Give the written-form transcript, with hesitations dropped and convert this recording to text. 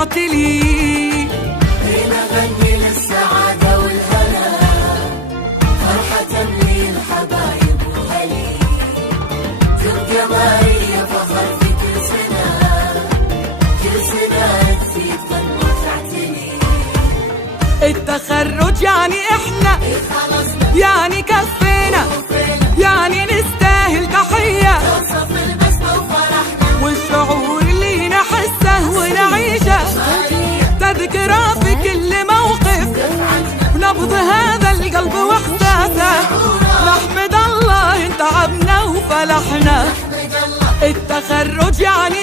رجعت لي. هنا غني للسعادة والهنا، فرحة تملي الحبايب وهلي، تبقى ماريا فخر في كل سنة، كل سنة تزيد قد ما تعتني. التخرج يعني احنا، يعني كفينا، يعني نستاهل تحية، والشعور اللي نحسه ونعيشه تذكره في كل موقف، ونبض هذا القلب واحساسه. نحمد الله ان تعبنا وفلحنا. التخرج يعني